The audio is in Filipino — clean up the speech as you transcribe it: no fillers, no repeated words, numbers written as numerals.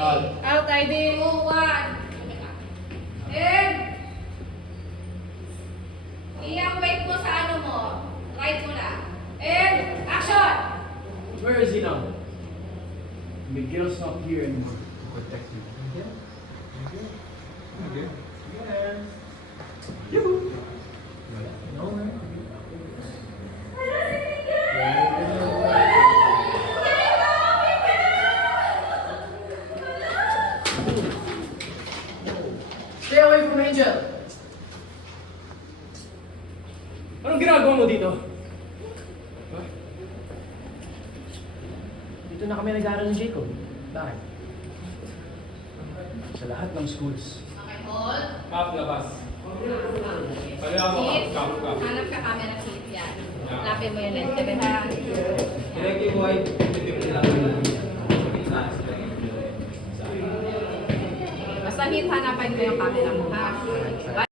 Out, ID. 2, 1. And, iyang weight mo sa ano mo. Right mo na. And, action! Where is he now? Miguel's not here anymore to protect you. Miguel? Yoo-hoo! No, man. Stay away from Angel! Anong ginagawa mo dito? Dito na kami nag-aaral ni Jacob. Bakit? Sa lahat ng schools. Okay, hold. Kap, labas. Pwede ako, Hit. kap. Hanap ka camera hit yan. Lapin mo yung lens. Sabi ha. Direct yung white, titip nila. Basta hit, hanapan mo yung camera mo ha.